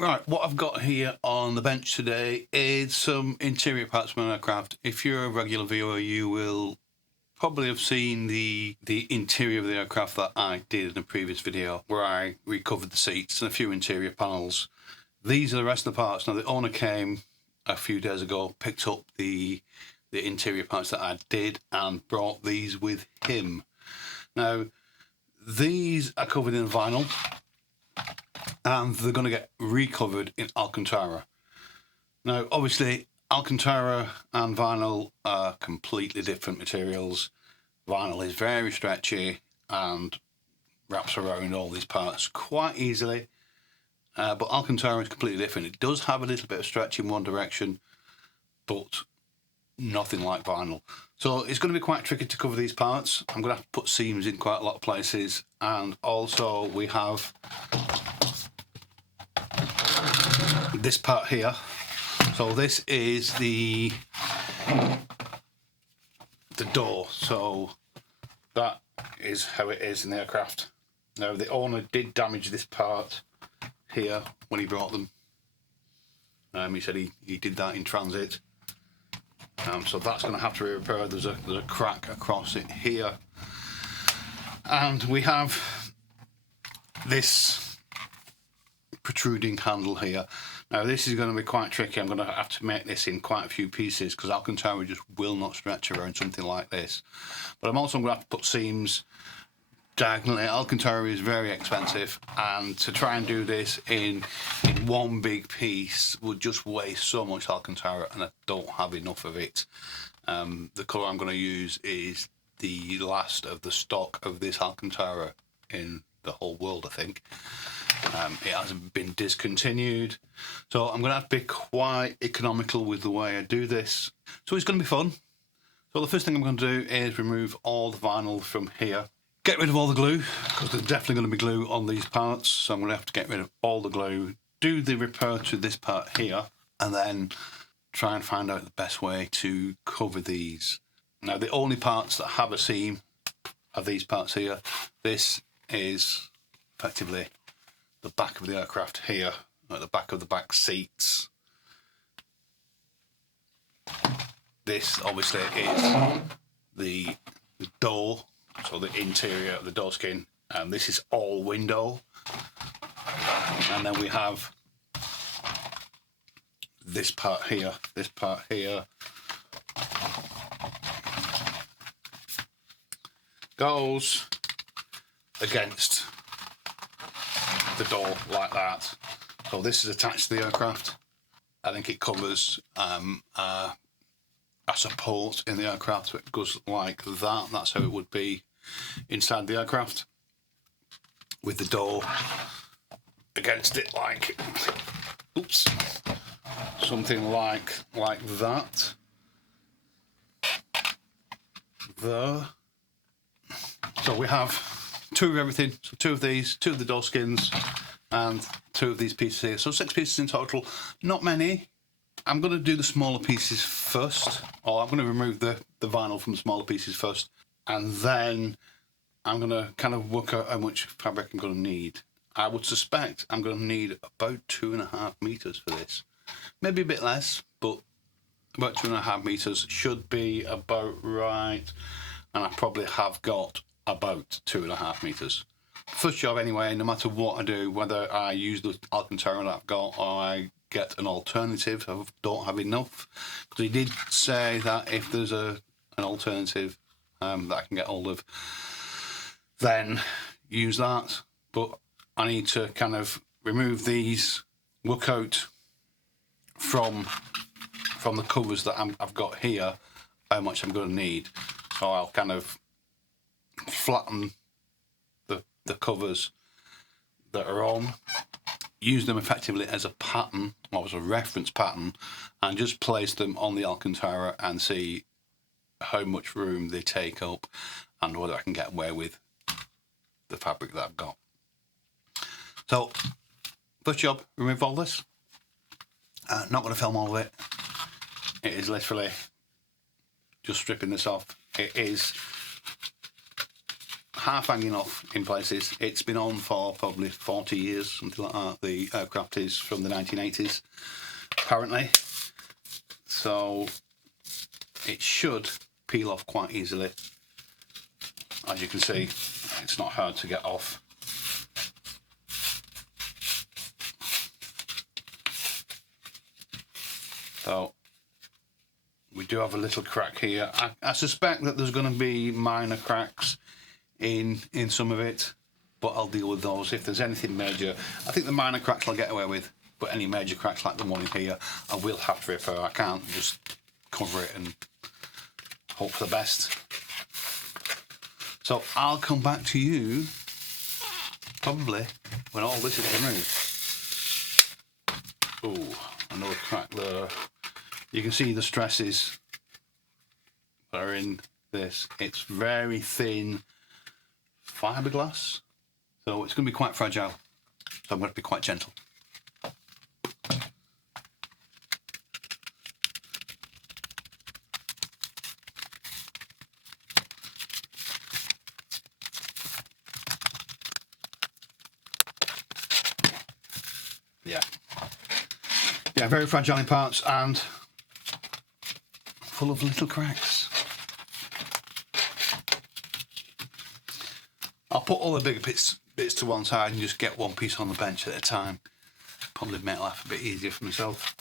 Right, what I've got here on the bench today is some interior parts from an aircraft. If you're a regular viewer, you will probably have seen the interior of the aircraft that I did in a previous video where I recovered the seats and a few interior panels. These are the rest of the parts. Now, the owner came a few days ago, picked up the interior parts that I did and brought these with him. Now, these are covered in vinyl, and they're going to get recovered in Alcantara. Now, obviously, Alcantara and vinyl are completely different materials. Vinyl is very stretchy and wraps around all these parts quite easily, but Alcantara is completely different. It does have a little bit of stretch in one direction, but nothing like vinyl. So it's going to be quite tricky to cover these parts. I'm going to have to put seams in quite a lot of places, and also we have this part here. So this is the door. So that is how it is in the aircraft. Now, the owner did damage this part here when he brought them. He said he did that in transit. So that's going to have to be repaired. There's a crack across it here, and we have this protruding handle here. Now, this is going to be quite tricky. I'm going to have to make this in quite a few pieces because Alcantara just will not stretch around something like this. But I'm also going to have to put seams diagonally. Alcantara is very expensive, and to try and do this in one big piece would just waste so much Alcantara, and I don't have enough of it. The colour I'm going to use is the last of the stock of this Alcantara in the whole world, I think. It hasn't been discontinued, so I'm going to have to be quite economical with the way I do this. So it's going to be fun. So the first thing I'm going to do is remove all the vinyl from here. Get rid of all the glue, because there's definitely going to be glue on these parts, so I'm going to have to get rid of all the glue, do the repair to this part here, and then try and find out the best way to cover these. Now, the only parts that have a seam are these parts here. This is effectively the back of the aircraft here, at the back of the back seats. This obviously is the door, so the interior of the door skin, and this is all window. And then we have this part here, goes against the door like that. So this is attached to the aircraft. I think it covers a support in the aircraft, so it goes like that. That's how it would be inside the aircraft, with the door against it, like, oops, something like that. There. So we have two of everything. So two of these, two of the door skins, and two of these pieces here. So 6 pieces in total. Not many. I'm going to do the smaller pieces first, or I'm going to remove the vinyl from the smaller pieces first, and then I'm going to kind of work out how much fabric I'm going to need. I would suspect I'm going to need about 2.5 meters for this. Maybe a bit less, but about 2.5 meters should be about right, and I probably have got about 2.5 meters. First job anyway, no matter what I do, whether I use the Alcantara that I've got or I get an alternative, I don't have enough, because he did say that if there's an alternative that I can get hold of, then use that. But I need to kind of remove these, work out from the covers that I've got here how much I'm going to need. So I'll kind of flatten the covers that are on, use them effectively as a pattern, or as a reference pattern, and just place them on the Alcantara and see how much room they take up and whether I can get away with the fabric that I've got. So first job, remove all this. Not going to film all of it. It is literally just stripping this off. It is half hanging off in places. It's been on for probably 40 years, something like that. The aircraft is from the 1980s, apparently. So it should peel off quite easily. As you can see, it's not hard to get off. So we do have a little crack here. I suspect that there's going to be minor cracks in some of it, but I'll deal with those. If there's anything major, I think the minor cracks I'll get away with, but any major cracks like the one in here, I will have to repair. I can't just cover it and hope for the best. So I'll come back to you probably when all this is removed. Ooh, another crack there. You can see the stresses that are in this. It's very thin fiberglass, so it's going to be quite fragile. So I'm going to be quite gentle. Yeah, very fragile in parts and full of little cracks. I'll put all the bigger bits to one side and just get one piece on the bench at a time. Probably make life a bit easier for myself.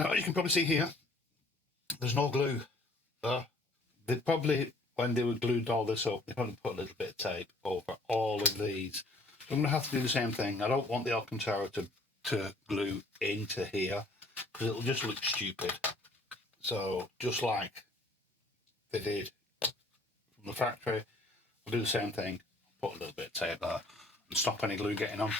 Now, you can probably see here, there's no glue there. They probably, when they were glued all this up, they probably put a little bit of tape over all of these. So I'm going to have to do the same thing. I don't want the Alcantara to glue into here because it'll just look stupid. So just like they did from the factory, I'll do the same thing. Put a little bit of tape there and stop any glue getting on.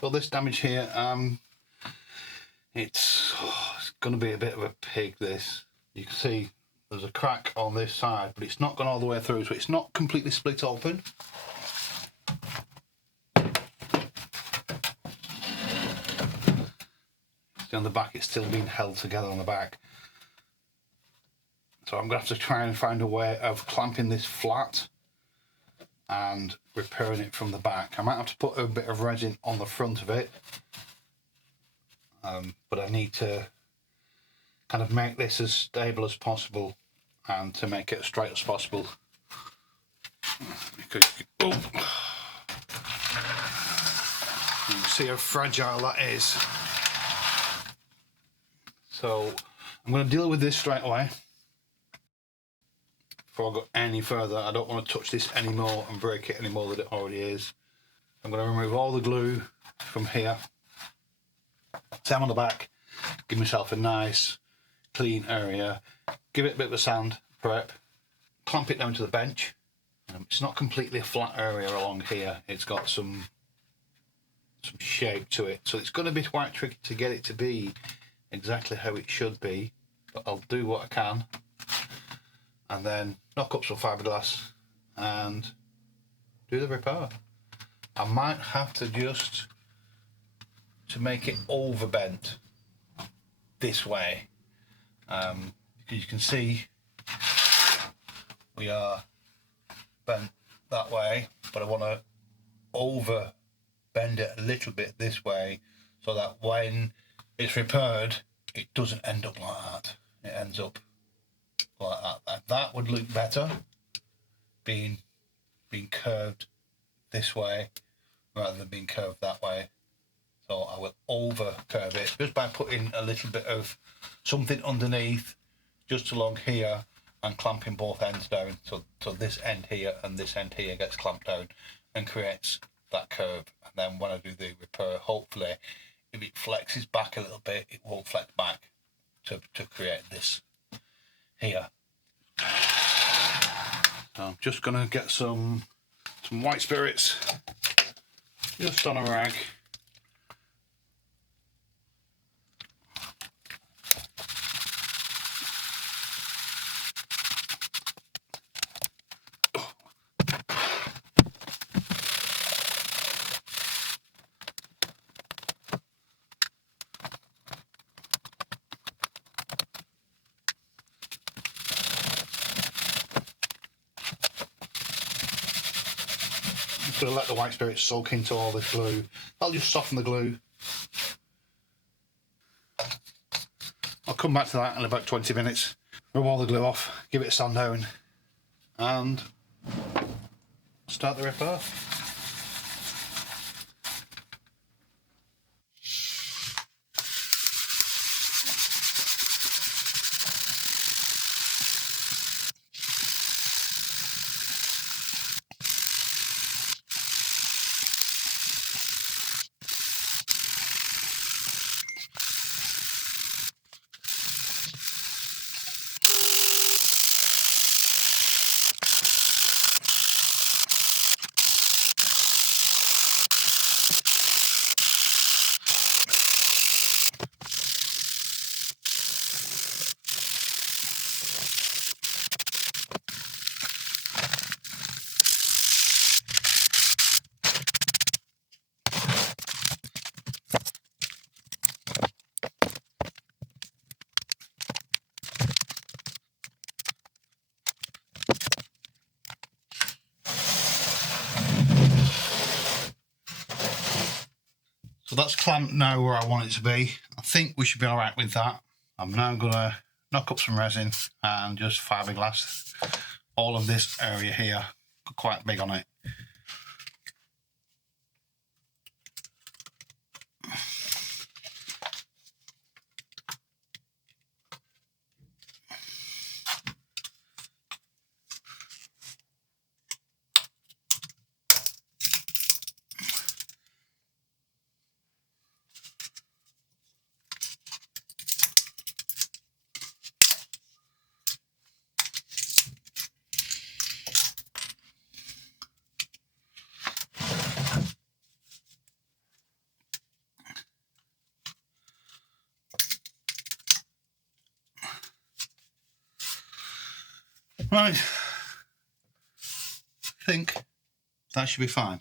So this damage here, it's going to be a bit of a pig, this. You can see there's a crack on this side, but it's not gone all the way through, so it's not completely split open. See on the back, it's still being held together on the back. So I'm going to have to try and find a way of clamping this flat and repairing it from the back. I might have to put a bit of resin on the front of it, but I need to kind of make this as stable as possible and to make it as straight as possible. Because you can see how fragile that is. So I'm going to deal with this straight away. Before I go any further, I don't want to touch this anymore and break it any more than it already is. I'm going to remove all the glue from here. Same on the back. Give myself a nice clean area. Give it a bit of a sand prep. Clamp it down to the bench. It's not completely a flat area along here. It's got some shape to it, so it's going to be quite tricky to get it to be exactly how it should be, but I'll do what I can and then knock up some fiberglass and do the repair. I might have to just to make it over bent this way, because you can see we are bent that way, but I want to over bend it a little bit this way so that when it's repaired it doesn't end up like that. It ends up like that. And that would look better being curved this way rather than being curved that way. So I will over curve it just by putting a little bit of something underneath just along here and clamping both ends down, so this end here and this end here gets clamped down and creates that curve. And then when I do the repair, hopefully if it flexes back a little bit, it won't flex back to create this here. So I'm just gonna get some white spirits just on a rag. Just going to let the white spirits soak into all this glue. That'll just soften the glue. I'll come back to that in about 20 minutes. Rub all the glue off, give it a sand down, and start the repair. So that's clamped now where I want it to be. I think we should be all right with that. I'm now gonna knock up some resin and just fiberglass all of this area here. Quite big on it. Right, I think that should be fine.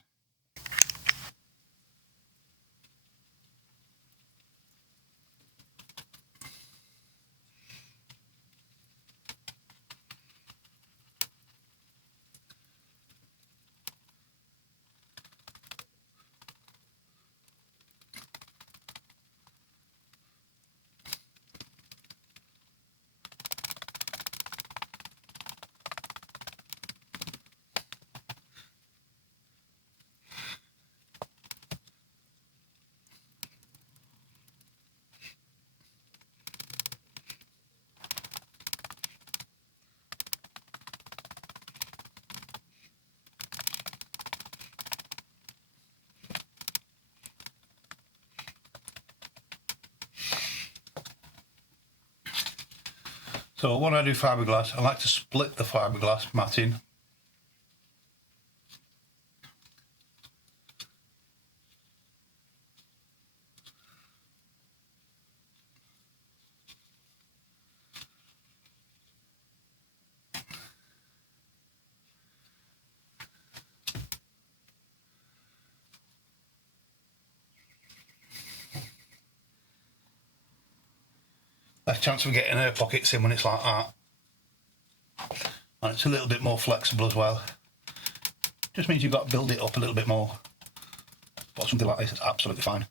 So when I do fiberglass, I like to split the fiberglass matting less chance of getting air pockets in when it's like that. And it's a little bit more flexible as well. Just means you've got to build it up a little bit more. But something like this is absolutely fine.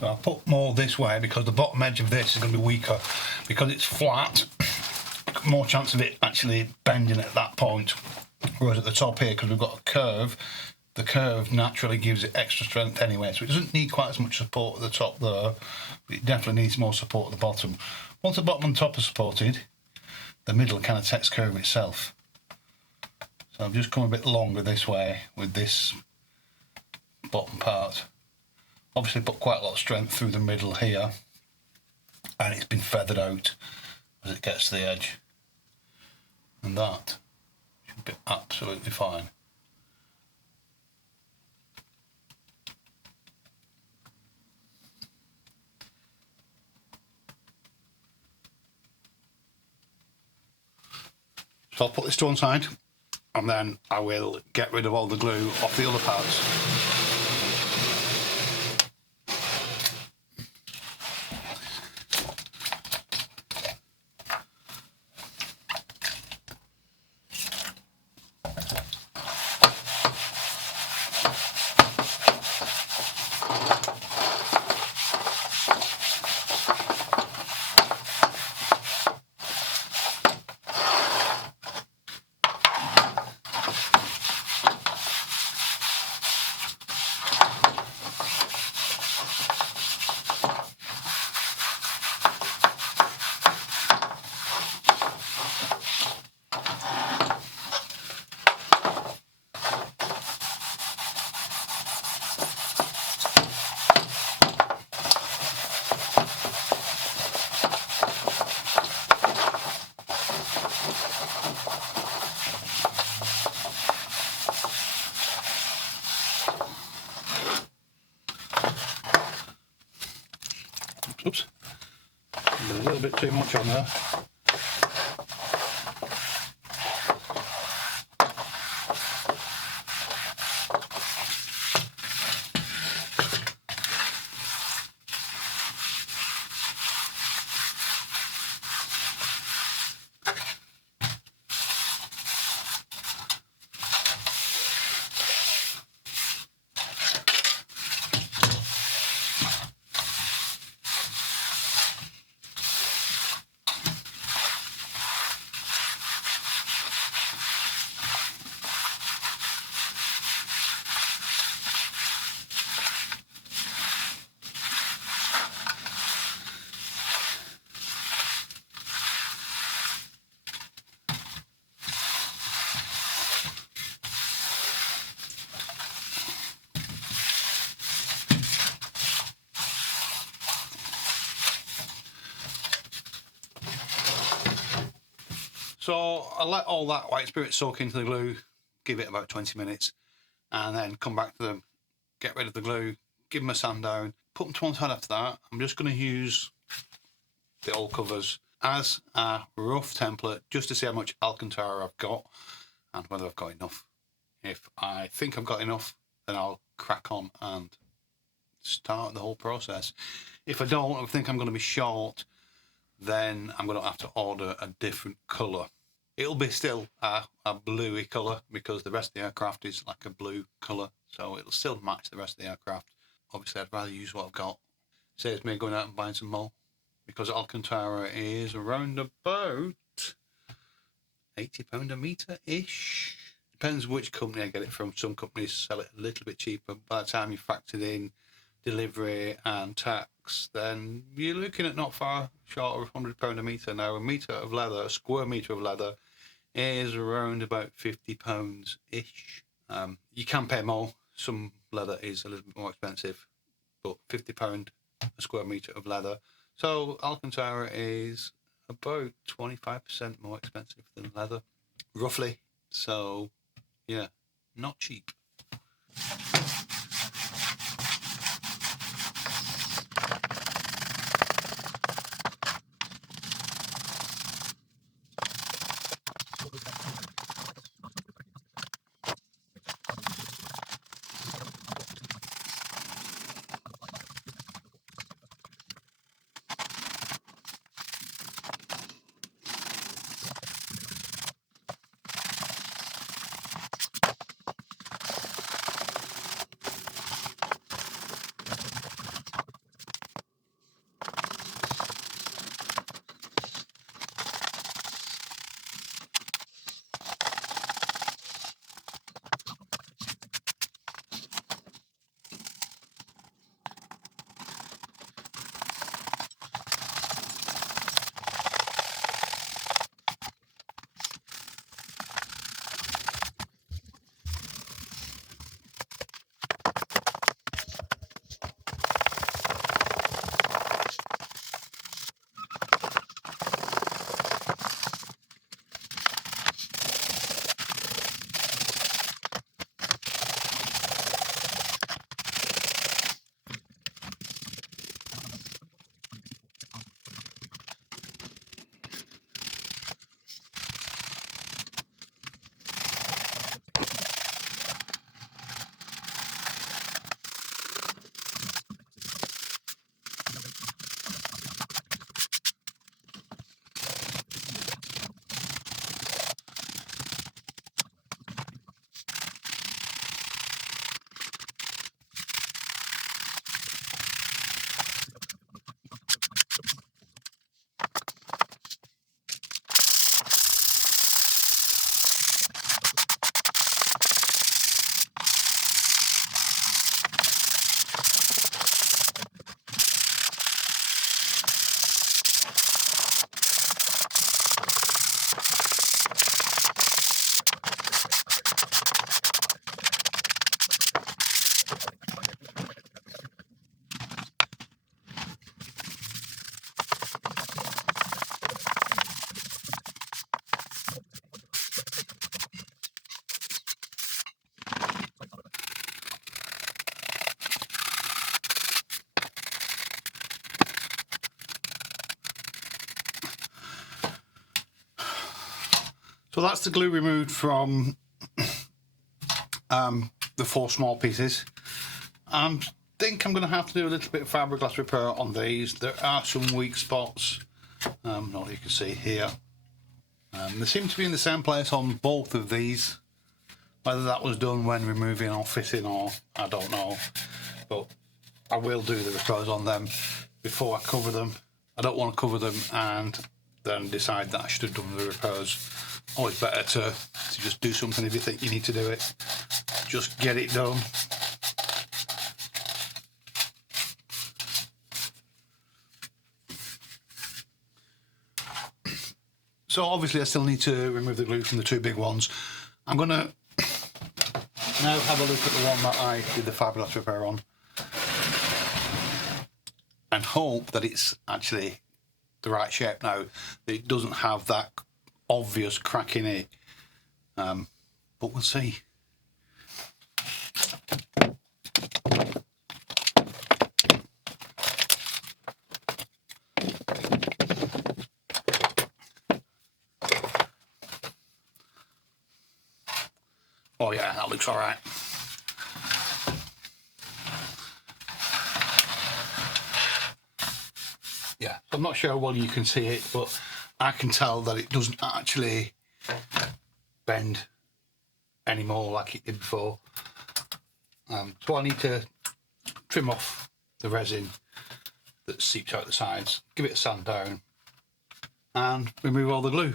So I'll put more this way because the bottom edge of this is going to be weaker. Because it's flat, more chance of it actually bending at that point. Whereas at the top here, because we've got a curve, the curve naturally gives it extra strength anyway. So it doesn't need quite as much support at the top there, but it definitely needs more support at the bottom. Once the bottom and top are supported, the middle kind of takes care of itself. So I've just come a bit longer this way with this bottom part. Obviously put quite a lot of strength through the middle here, and it's been feathered out as it gets to the edge, and that should be absolutely fine. So I'll put this to one side, and then I will get rid of all the glue off the other parts. Oops, a little bit too much on there. So I let all that white spirit soak into the glue, give it about 20 minutes, and then come back to them, get rid of the glue, give them a sand down, put them to one side after that. I'm just going to use the old covers as a rough template just to see how much Alcantara I've got and whether I've got enough. If I think I've got enough, then I'll crack on and start the whole process. If I don't, I think I'm going to be short, then I'm going to have to order a different colour. It'll be still a bluey colour because the rest of the aircraft is like a blue colour, so it'll still match the rest of the aircraft. Obviously, I'd rather use what I've got. Saves me going out and buying some more, because Alcantara is around about £80 a metre-ish. Depends which company I get it from. Some companies sell it a little bit cheaper. By the time you factored in delivery and tax, then you're looking at not far short of £100 a metre. Now, a metre of leather, a square metre of leather, is around about £50-ish. You can pay more. Some leather is a little bit more expensive, but £50 a square metre of leather. So Alcantara is about 25% more expensive than leather, roughly. So, yeah, not cheap. So that's the glue removed from the 4 small pieces. I think I'm going to have to do a little bit of fiberglass repair on these. There are some weak spots, not you can see here. They seem to be in the same place on both of these. Whether that was done when removing or fitting, or I don't know, but I will do the repairs on them before I cover them. I don't want to cover them and then decide that I should have done the repairs. Always better to just do something if you think you need to do it. Just get it done. So obviously I still need to remove the glue from the 2 big ones. I'm going to now have a look at the one that I did the fiberglass repair on and hope that it's actually the right shape now, that it doesn't have that obvious crack in it, but we'll see. Oh yeah, that looks all right. Yeah, I'm not sure how well you can see it, but I can tell that it doesn't actually bend anymore like it did before. So I need to trim off the resin that seeps out the sides, give it a sand down, and remove all the glue.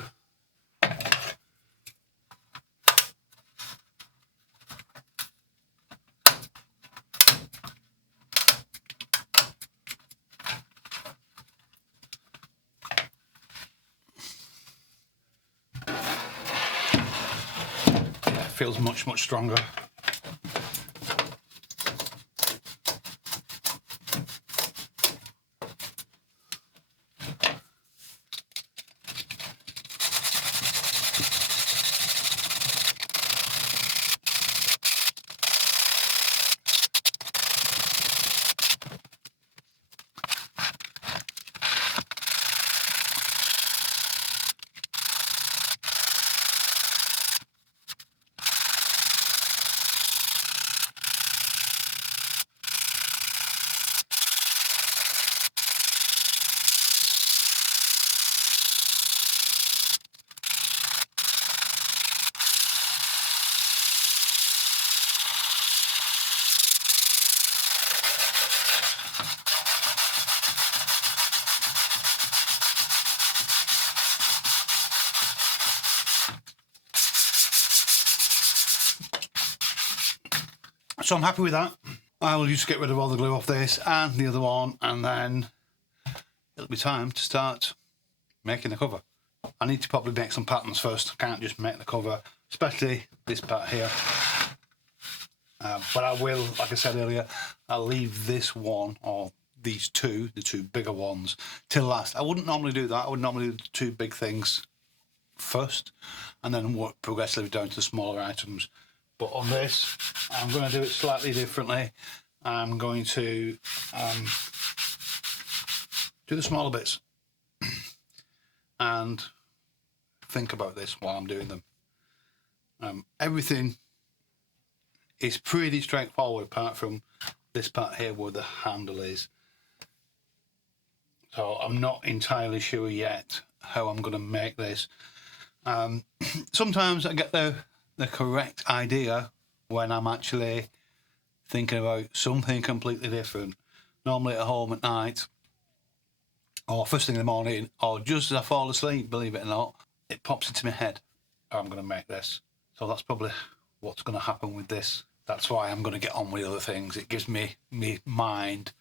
It feels much stronger. So I'm happy with that. I will just get rid of all the glue off this and the other one, and then it'll be time to start making the cover. I need to probably make some patterns first. I can't just make the cover, especially this part here. But I will, like I said earlier, I'll leave this one, or these two, the two bigger ones, till last. I wouldn't normally do that. I would normally do the two big things first and then work progressively down to the smaller items. But on this, I'm going to do it slightly differently. I'm going to do the smaller bits and think about this while I'm doing them. Everything is pretty straightforward apart from this part here where the handle is. So I'm not entirely sure yet how I'm going to make this. Sometimes I get the correct idea when I'm actually thinking about something completely different. Normally at home at night, or first thing in the morning, or just as I fall asleep, believe it or not, it pops into my head, oh, I'm going to make this. So that's probably what's going to happen with this. That's why I'm going to get on with other things. It gives me mind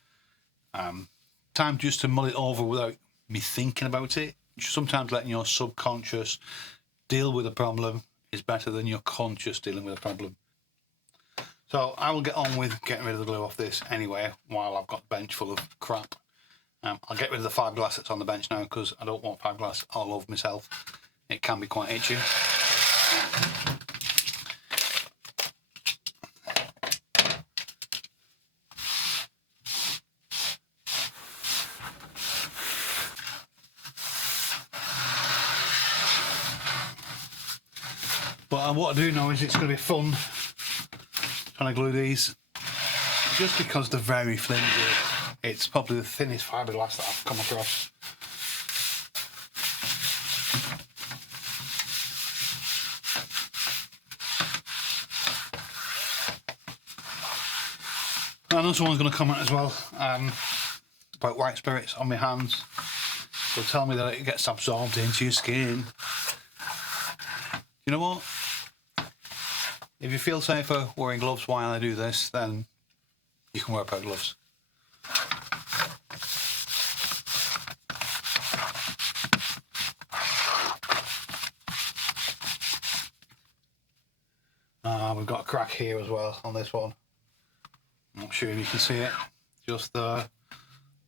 time just to mull it over without me thinking about it. Sometimes letting your subconscious deal with a problem is better than your conscious dealing with a problem. So I will get on with getting rid of the glue off this anyway while I've got a bench full of crap. I'll get rid of the fiberglass that's on the bench now because I don't want fiberglass all over myself. It can be quite itchy. But what I do know is it's going to be fun trying to glue these, just because they're very flimsy. It's probably the thinnest fiberglass that I've come across. I know someone's going to comment as well about white spirits on my hands. They'll tell me that it gets absorbed into your skin. You know what? If you feel safer wearing gloves while I do this, then you can wear a pair of gloves. We've got a crack here as well on this one. I'm not sure if you can see it, just there.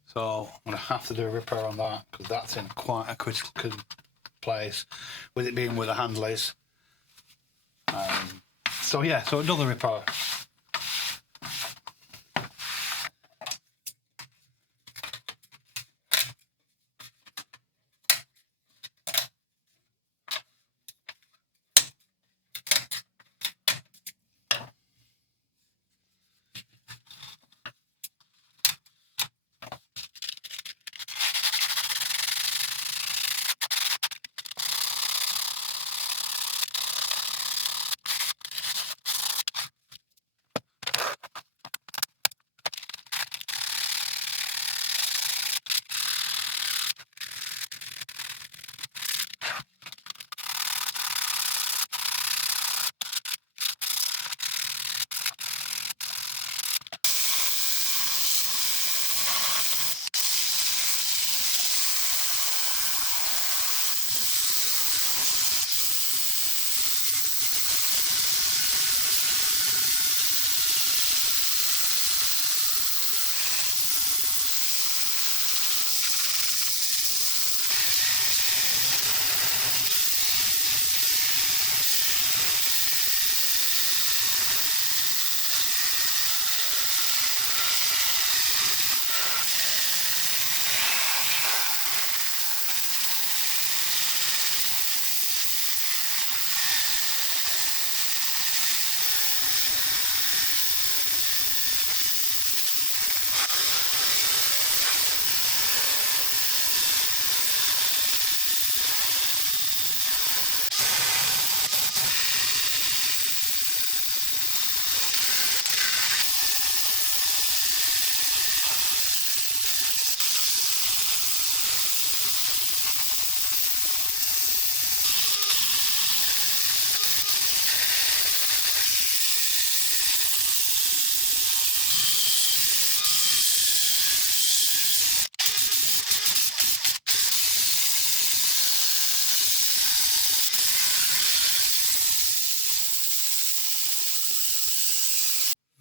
So I'm going to have to do a repair on that because that's in quite a critical place, with it being where the handle is. So yeah, so another repair.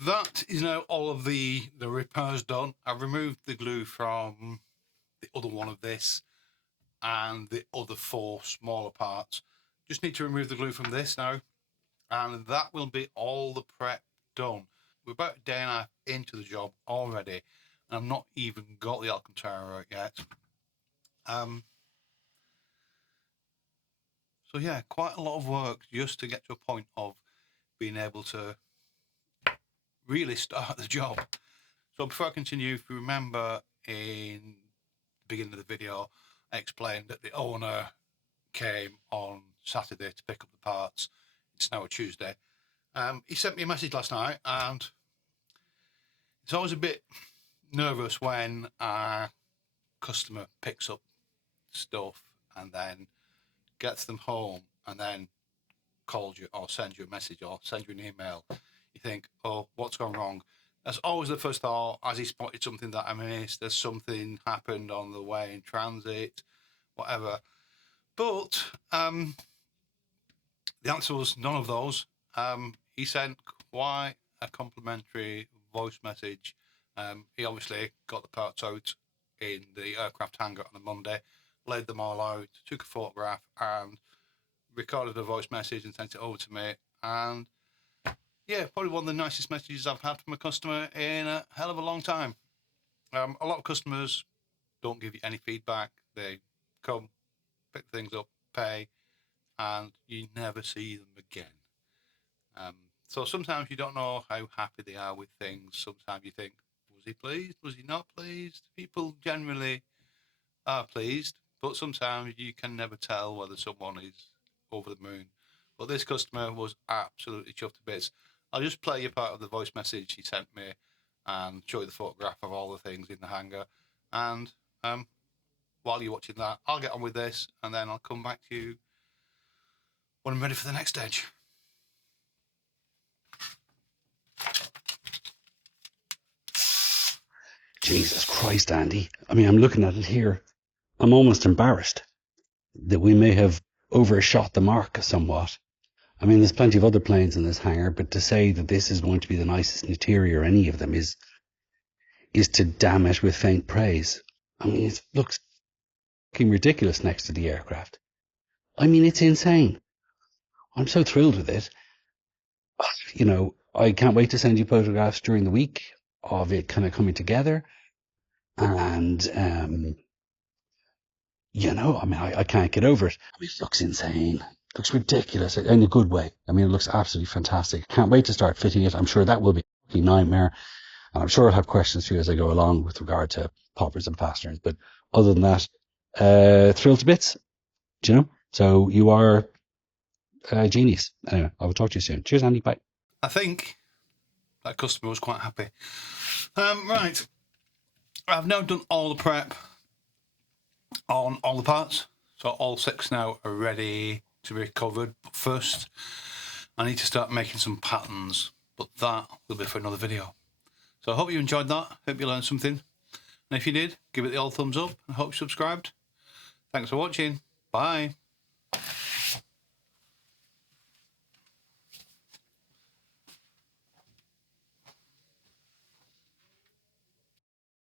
that is now all of the repairs done. I've removed the glue from the other one of this and the other 4 smaller parts. Just need to remove the glue from this now, and that will be all the prep done. We're about a day and a half into the job already, and I've not even got the Alcantara out yet. So yeah, quite a lot of work just to get to a point of being able to really start the job. So before I continue, if you remember in the beginning of the video, I explained that the owner came on Saturday to pick up the parts. It's now a Tuesday. He sent me a message last night, and it's always a bit nervous when a customer picks up stuff and then gets them home and then calls you or sends you a message or sends you an email. You think, oh, what's gone wrong? That's always the first thought. Has he spotted something that I missed? Has something happened on the way in transit? Whatever. But the answer was none of those. He sent quite a complimentary voice message. He obviously got the parts out in the aircraft hangar on a Monday, laid them all out, took a photograph and recorded a voice message and sent it over to me. And yeah, probably one of the nicest messages I've had from a customer in a hell of a long time. A lot of customers don't give you any feedback. They come, pick things up, pay, and you never see them again. So sometimes you don't know how happy they are with things. Sometimes you think, was he pleased? Was he not pleased? People generally are pleased, but sometimes you can never tell whether someone is over the moon. But this customer was absolutely chuffed to bits. I'll just play you part of the voice message he sent me and show you the photograph of all the things in the hangar. And while you're watching that, I'll get on with this and then I'll come back to you when I'm ready for the next stage. Jesus Christ, Andy. I mean, I'm looking at it here. I'm almost embarrassed that we may have overshot the mark somewhat. I mean, there's plenty of other planes in this hangar, but to say that this is going to be the nicest interior any of them is to damn it with faint praise. I mean, it looks fucking ridiculous next to the aircraft. I mean, it's insane. I'm so thrilled with it. You know, I can't wait to send you photographs during the week of it kind of coming together. And, you know, I mean, I can't get over it. I mean, it looks insane. It looks ridiculous in a good way. I mean, it looks absolutely fantastic. Can't wait to start fitting it. I'm sure that will be a fucking nightmare. And I'm sure I'll have questions for you as I go along with regard to poppers and fasteners. But other than that, thrilled to bits, do you know? So you are a genius. Anyway, I will talk to you soon. Cheers, Andy. Bye. I think that customer was quite happy. Right. I've now done all the prep on all the parts. So all 6 now are ready to be covered. But first, I need to start making some patterns. But that will be for another video. So I hope you enjoyed that. Hope you learned something. And if you did, give it the old thumbs up. I hope you subscribed. Thanks for watching. Bye.